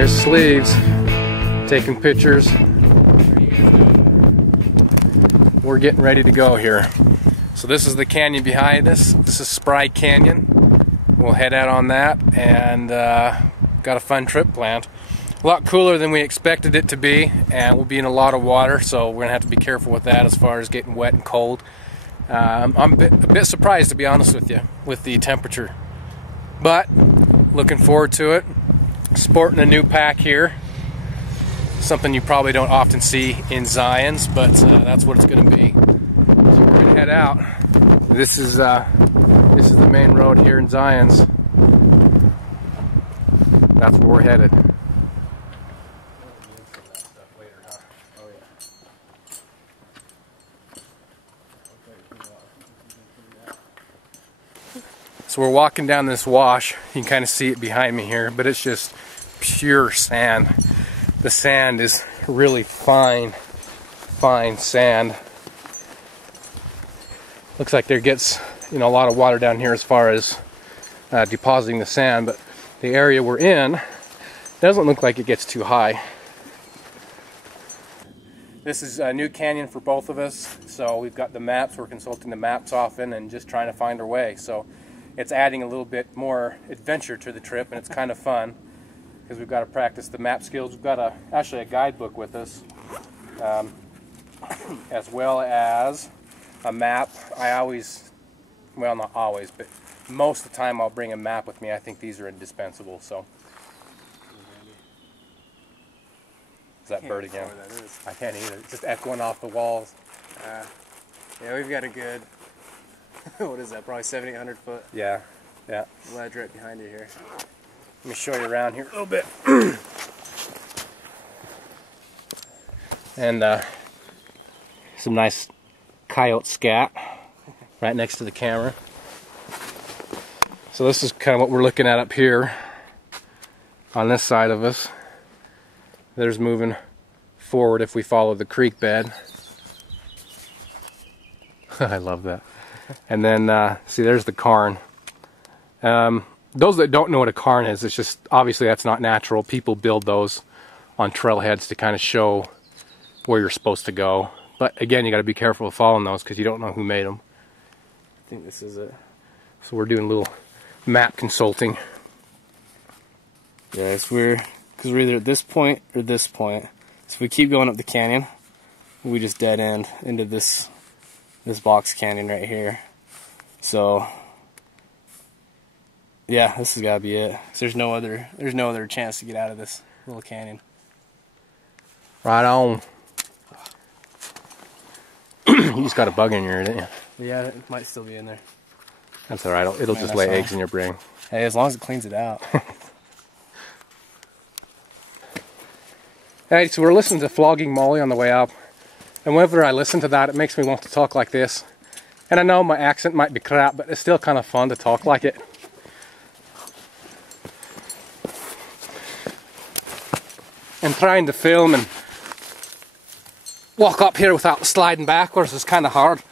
There's Sleeves taking pictures. We're getting ready to go here. So this is the canyon behind us. This is Spry Canyon. We'll head out on that, and got a fun trip planned. A lot cooler than we expected it to be, and we'll be in a lot of water, so we're gonna have to be careful with that as far as getting wet and cold. I'm a bit surprised, to be honest with you, with the temperature, but looking forward to it. Sporting a new pack here, something you probably don't often see in Zion's, but that's what it's going to be. So we're going to head out. This is the main road here in Zion's. That's where we're headed. So we're walking down this wash. You can kind of see it behind me here, but it's just pure sand. The sand is really fine sand. Looks like there gets, a lot of water down here as far as depositing the sand, but the area we're in doesn't look like it gets too high. This is a new canyon for both of us, so we've got the maps. We're consulting the maps often and just trying to find our way. So it's adding a little bit more adventure to the trip, and it's kind of fun because we've got to practice the map skills. We've got actually a guidebook with us, as well as a map. Well, not always, but most of the time I'll bring a map with me. I think these are indispensable. So, is that bird again? That is. I can't either. It's just echoing off the walls. Yeah, we've got a good, what is that, probably 700-800 foot Yeah. ledge right behind you here. Let me show you around here a little bit. And some nice coyote scat right next to the camera. So this is kind of what we're looking at up here on this side of us. There's moving forward if we follow the creek bed. I love that. And then see, there's the cairn. Those that don't know what a cairn is, it's just, obviously that's not natural. People build those on trailheads to kind of show where you're supposed to go. But again, you got to be careful of following those because you don't know who made them. I think this is it. So we're doing a little map consulting. Yeah, because we're either at this point or this point. So if we keep going up the canyon, we just dead end into this box canyon right here. So yeah, this has got to be it. There's no other chance to get out of this little canyon. Right on. You just got a bug in your ear, didn't you? Yeah, it might still be in there. That's alright, it'll just lay eggs in your brain. Hey, as long as it cleans it out. Hey, so we're listening to Flogging Molly on the way up. And whenever I listen to that, it makes me want to talk like this. And I know my accent might be crap, but it's still kind of fun to talk like it. And trying to film and walk up here without sliding backwards is kind of hard.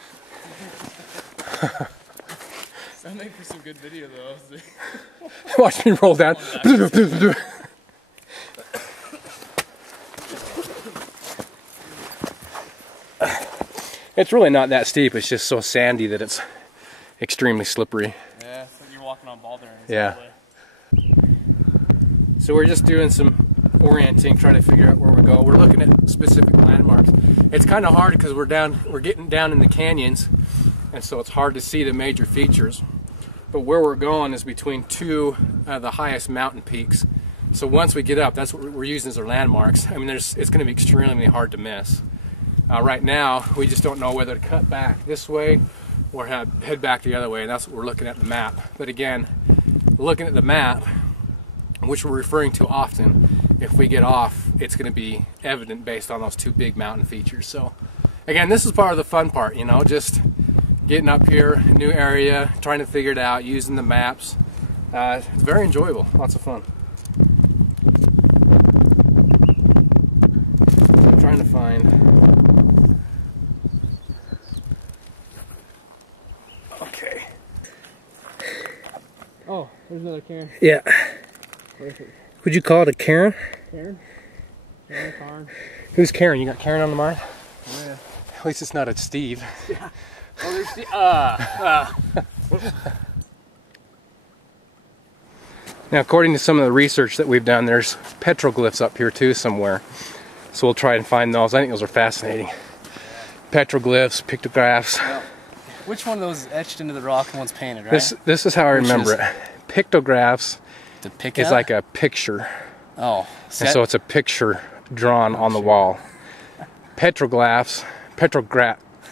That makes for some good video though. Watch me roll down. It's really not that steep, it's just so sandy that it's extremely slippery. Yeah, it's like you're walking on ball bearings. Yeah. So we're just doing some orienting, trying to figure out where we go. We're looking at specific landmarks. It's kind of hard because we're getting down in the canyons, and so it's hard to see the major features. But where we're going is between two of the highest mountain peaks. So once we get up, that's what we're using as our landmarks. I mean, it's going to be extremely hard to miss. Right now, we just don't know whether to cut back this way or head back the other way, and that's what we're looking at the map. But again, looking at the map, which we're referring to often, if we get off, it's going to be evident based on those two big mountain features. So again, this is part of the fun part, just getting up here, a new area, trying to figure it out, using the maps. It's very enjoyable, lots of fun. I'm trying to find... Okay. Oh, there's another cairn. Yeah. Perfect. Would you call it a cairn? Karen? Karen? Who's Karen? You got Karen on the mind? Oh, yeah. At least it's not a Steve. Yeah. Oh, there's Steve. Now, according to some of the research that we've done, there's petroglyphs up here too somewhere. So we'll try and find those. I think those are fascinating. Petroglyphs, pictographs. Well, which one of those is etched into the rock and one's painted, right? This is how I remember it. Pictographs is like a picture. Oh. And so it's a picture drawn on the wall. Petroglyphs,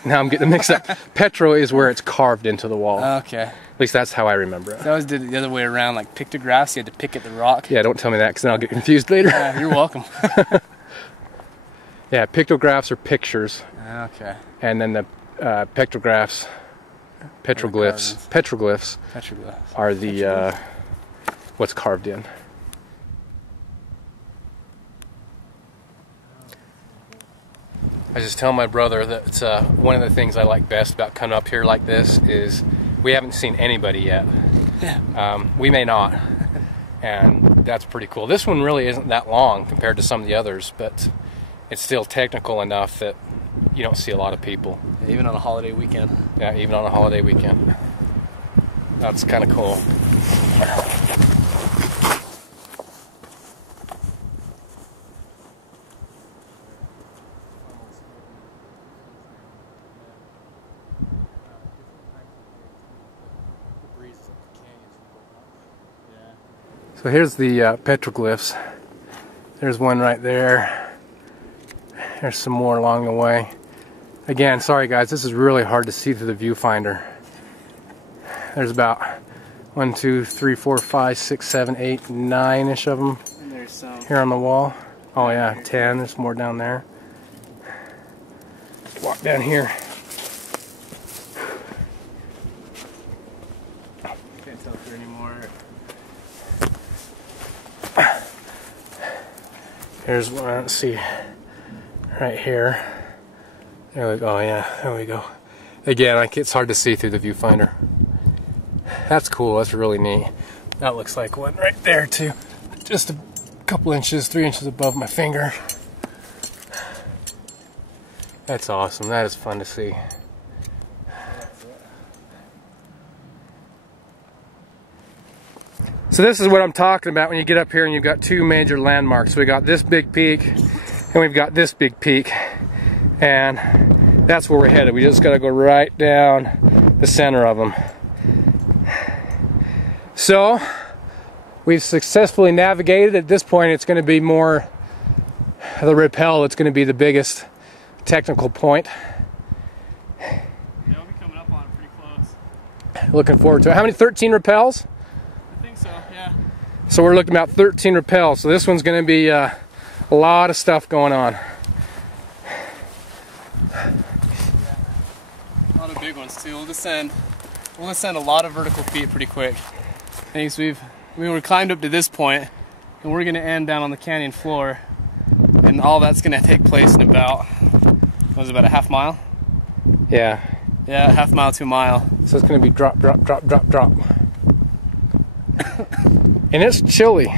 now I'm getting mixed up. Petro is where it's carved into the wall. Okay. At least that's how I remember it. So I always did it the other way around, like pictographs, you had to pick at the rock. Yeah, don't tell me that because then I'll get confused later. You're welcome. Yeah, pictographs are pictures. Okay. And then the petroglyphs are the what's carved in. I just tell my brother that one of the things I like best about coming up here like this is we haven't seen anybody yet. We may not, and that's pretty cool. This one really isn't that long compared to some of the others, but it's still technical enough that you don't see a lot of people. Even on a holiday weekend. Yeah, even on a holiday weekend. That's kind of cool. So here's the petroglyphs. There's one right there. There's some more along the way. Again, sorry guys, this is really hard to see through the viewfinder. There's about 1, 2, 3, 4, 5, 6, 7, 8, 9-ish of them And there's some here on the wall. Oh yeah, 10. There's more down there. Walk down here. Can't tell if there anymore. Here's one, let's see, right here. There we go, yeah, there we go. Again, it's hard to see through the viewfinder. That's cool, that's really neat. That looks like one right there too. Just a couple inches, 3 inches above my finger. That's awesome, that is fun to see. So this is what I'm talking about when you get up here and you've got two major landmarks. We got this big peak and we've got this big peak, and that's where we're headed. We just got to go right down the center of them. So we've successfully navigated. At this point it's going to be more the rappel that's going to be the biggest technical point. Yeah, we'll be coming up on it pretty close. Looking forward to it. How many? 13 rappels? So, yeah. So we're looking at 13 rappels. So this one's going to be a lot of stuff going on. A lot of big ones too. We'll descend a lot of vertical feet pretty quick. Thanks. We climbed up to this point, and we're going to end down on the canyon floor, and all that's going to take place in about, what was it, about a half mile? Yeah. Yeah, half mile to a mile. So it's going to be drop, drop, drop, drop, drop. And it's chilly.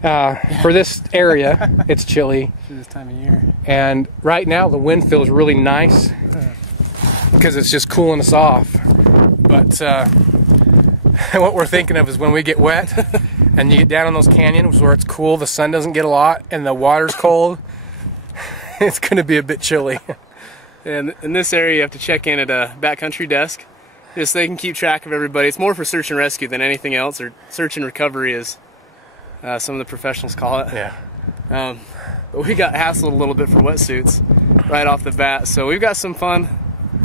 For this area, it's chilly. For this time of year. And right now the wind feels really nice because it's just cooling us off. But what we're thinking of is when we get wet and you get down in those canyons where it's cool, the sun doesn't get a lot, and the water's cold, it's going to be a bit chilly. And in this area, you have to check in at a backcountry desk, just so they can keep track of everybody. It's more for search and rescue than anything else, or search and recovery, as some of the professionals call it. Yeah. But we got hassled a little bit for wetsuits right off the bat, so we've got some fun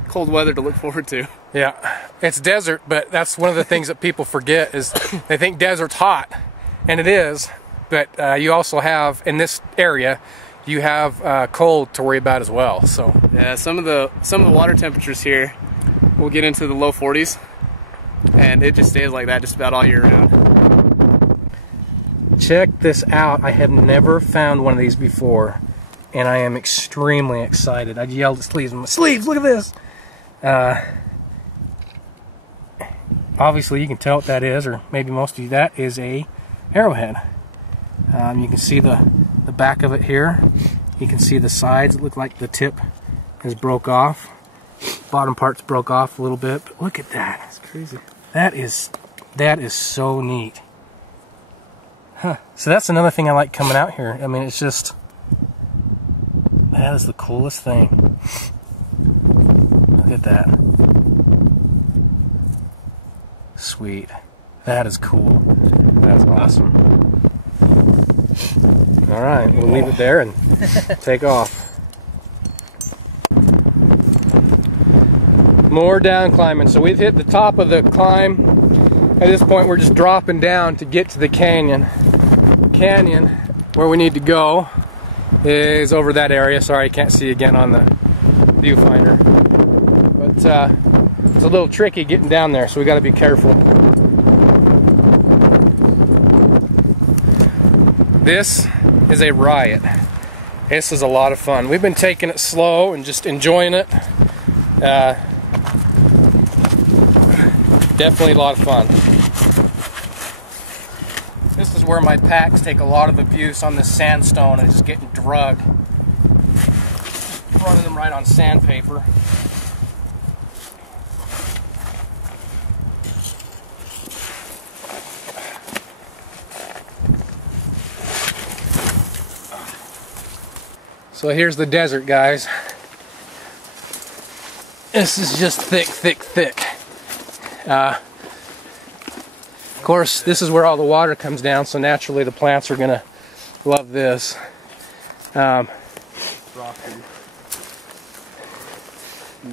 cold weather to look forward to. Yeah, it's desert, but that's one of the things that people forget is they think desert's hot, and it is, but you also have, in this area, you have cold to worry about as well. So yeah, some of the water temperatures here will get into the low 40s, and it just stays like that just about all year round. Check this out. I have never found one of these before, and I am extremely excited. I yelled at Sleeves, Sleeves, look at this! Obviously you can tell what that is, or maybe most of you, that is a arrowhead. You can see the back of it here. You can see the sides. It looked like the tip has broke off. Bottom part's broke off a little bit. But look at that. It's crazy. That is so neat. Huh. So that's another thing I like coming out here. I mean, it's just, that is the coolest thing. Look at that. Sweet. That is cool. That's awesome. All right, we'll leave it there and take off. More down climbing. So we've hit the top of the climb. At this point, we're just dropping down to get to the canyon. Canyon, where we need to go, is over that area. Sorry, I can't see again on the viewfinder. But it's a little tricky getting down there, so we got to be careful. This is a riot. This is a lot of fun. We've been taking it slow and just enjoying it. Definitely a lot of fun. This is where my packs take a lot of abuse on this sandstone and just getting drugged. Running them right on sandpaper. So here's the desert, guys. This is just thick, thick, thick. Of course, this is where all the water comes down, so naturally the plants are gonna love this.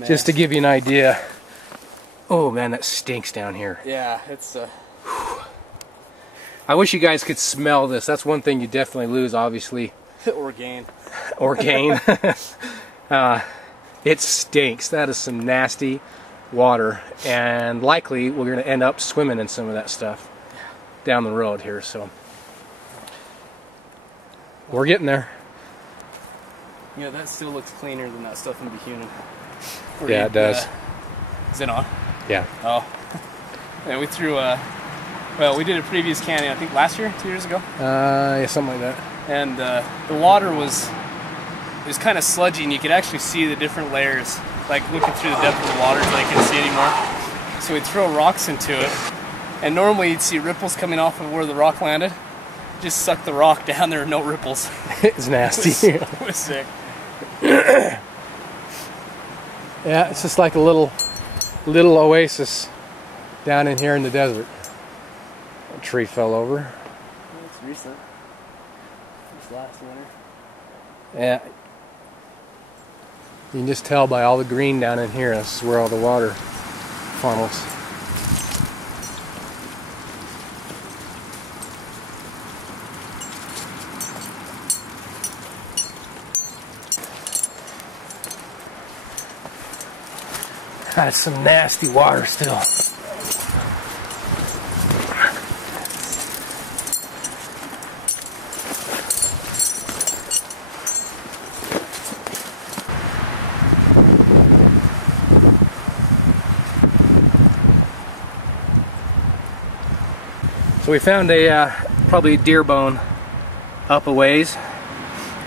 Just to give you an idea. Oh man, that stinks down here. Yeah, it's I wish you guys could smell this. That's one thing you definitely lose, obviously. or gain. Or gain. It stinks. That is some nasty water, and likely we're going to end up swimming in some of that stuff down the road here, so we're getting there. Yeah, that still looks cleaner than that stuff in Buchanan. Yeah, it does. Is it on? Yeah. Oh. Yeah, we threw well, we did a previous canyon, I think last year, 2 years ago. Yeah, something like that. And the water was kind of sludgy, and you could actually see the different layers, like looking through the depth of the water until I couldn't see anymore. So we'd throw rocks into it, and normally you'd see ripples coming off of where the rock landed. Just suck the rock down, there are no ripples. It's nasty. It was sick. Yeah, it's just like a little oasis down in here in the desert. A tree fell over. It's recent. It's last winter. Yeah. You can just tell by all the green down in here. This is where all the water funnels. That's some nasty water still. So we found probably a deer bone up a ways.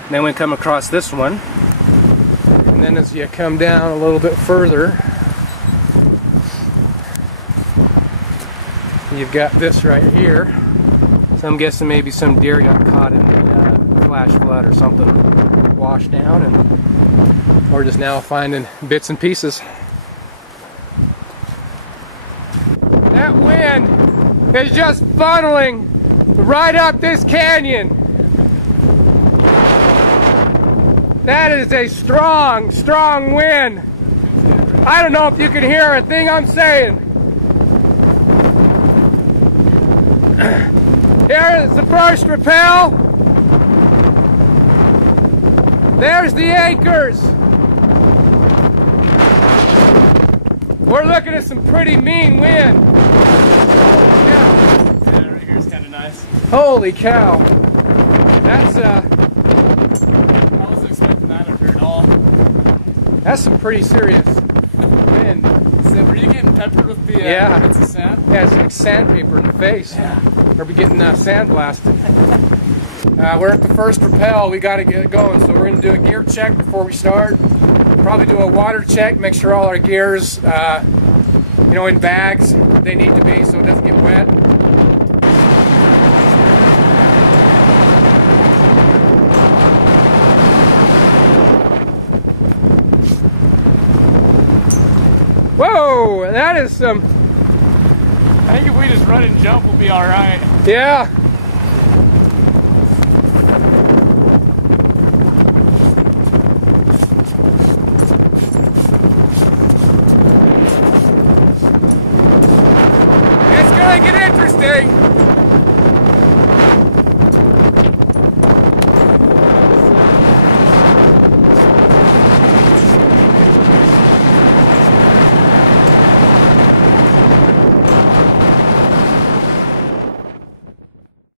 And then we come across this one. And then as you come down a little bit further, you've got this right here. So I'm guessing maybe some deer got caught in the flash flood or something, washed down, and we're just now finding bits and pieces. That wind is just funneling right up this canyon. That is a strong, strong wind. I don't know if you can hear a thing I'm saying. Here is the first rappel. There's the acres. We're looking at some pretty mean wind. Yeah, right here is kind of nice. Holy cow. That's I wasn't expecting that up here at all. that's some pretty serious wind. So were you getting peppered with the Yeah. bits of sand? Yeah, it's like sandpaper in the face. Yeah. Or be getting sand blasted. We're at the first rappel. We got to get it going, so we're going to do a gear check before we start. Probably do a water check, make sure all our gears, you know, in bags they need to be so it doesn't get wet. Whoa, that is some... I think if we just run and jump, we'll be all right. Yeah. It's gonna get interesting.